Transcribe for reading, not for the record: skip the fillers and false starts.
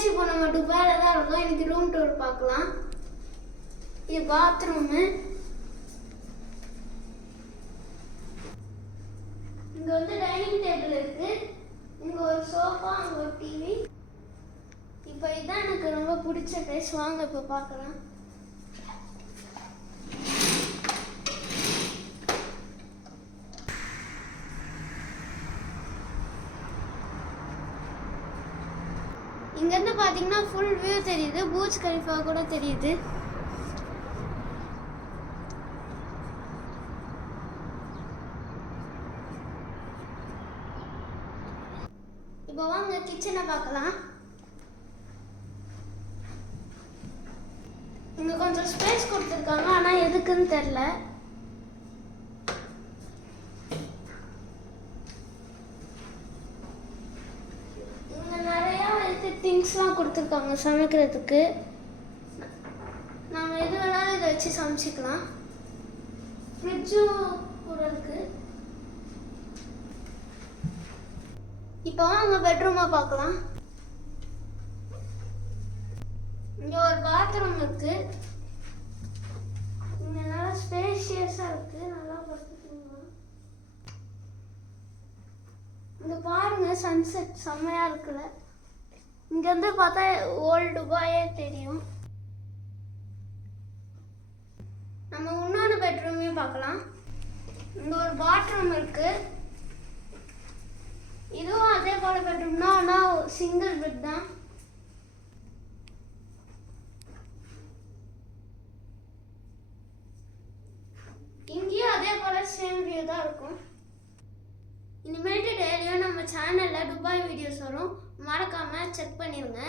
Friends, இப்போ நம்ம துபாயில தான் இருக்கோம். இன்னைக்கு ரூம் டூர் பார்க்கலாம். இது பாத்ரூமு. இங்கே வந்து டைனிங் டேபிள் இருக்கு. இங்கே ஒரு சோஃபா, அங்கே ஒரு டிவி. இப்போ இதுதான் எனக்கு ரொம்ப பிடிச்ச பிளேஸ். வாங்க இப்போ பார்க்கலாம். இங்கேருந்து பார்த்தீங்கன்னா ஃபுல் வியூ தெரியுது. பூஜ் கலிஃபா கூட தெரியுது. இப்போ வாங்க கிச்சனை பார்க்கலாம். இங்கே கொஞ்சம் ஸ்பேஸ் கொடுத்துருக்காங்க, ஆனால் எதுக்குன்னு தெரில. திங்ஸ்லாம் கொடுத்துருக்காங்க சமைக்கிறதுக்கு. நம்ம எது வேணாலும் இதை வச்சு சமைச்சிக்கலாம். ஃப்ரிட்ஜும் கூட இருக்கு. இப்போ வாங்க பெட்ரூமை பார்க்கலாம். இங்கே ஒரு பாத்ரூம் இருக்கு. இங்கே நல்லா ஸ்பேஷியஸாக இருக்கு. நல்லா படுத்துக்கலாம். இங்கே பாருங்க, சன்செட் செம்மையா இருக்குல்ல. இங்கேருந்து பார்த்தா ஓல்டு துபாயே தெரியும். நம்ம இன்னொன்று பெட்ரூமையும் பார்க்கலாம். இங்கே ஒரு பாத்ரூம் இருக்கு. இதுவும் அதே போல பெட்ரூம் தான், ஆனால் சிங்கிள் பெட் தான். இங்கேயும் அதே போல சேம் வியூ தான் இருக்கும். இனிமேட்டு டெய்லியும் நம்ம சேனலில் துபாய் வீடியோஸ் வரும். மறக்காமல் செக் பண்ணிடுங்க.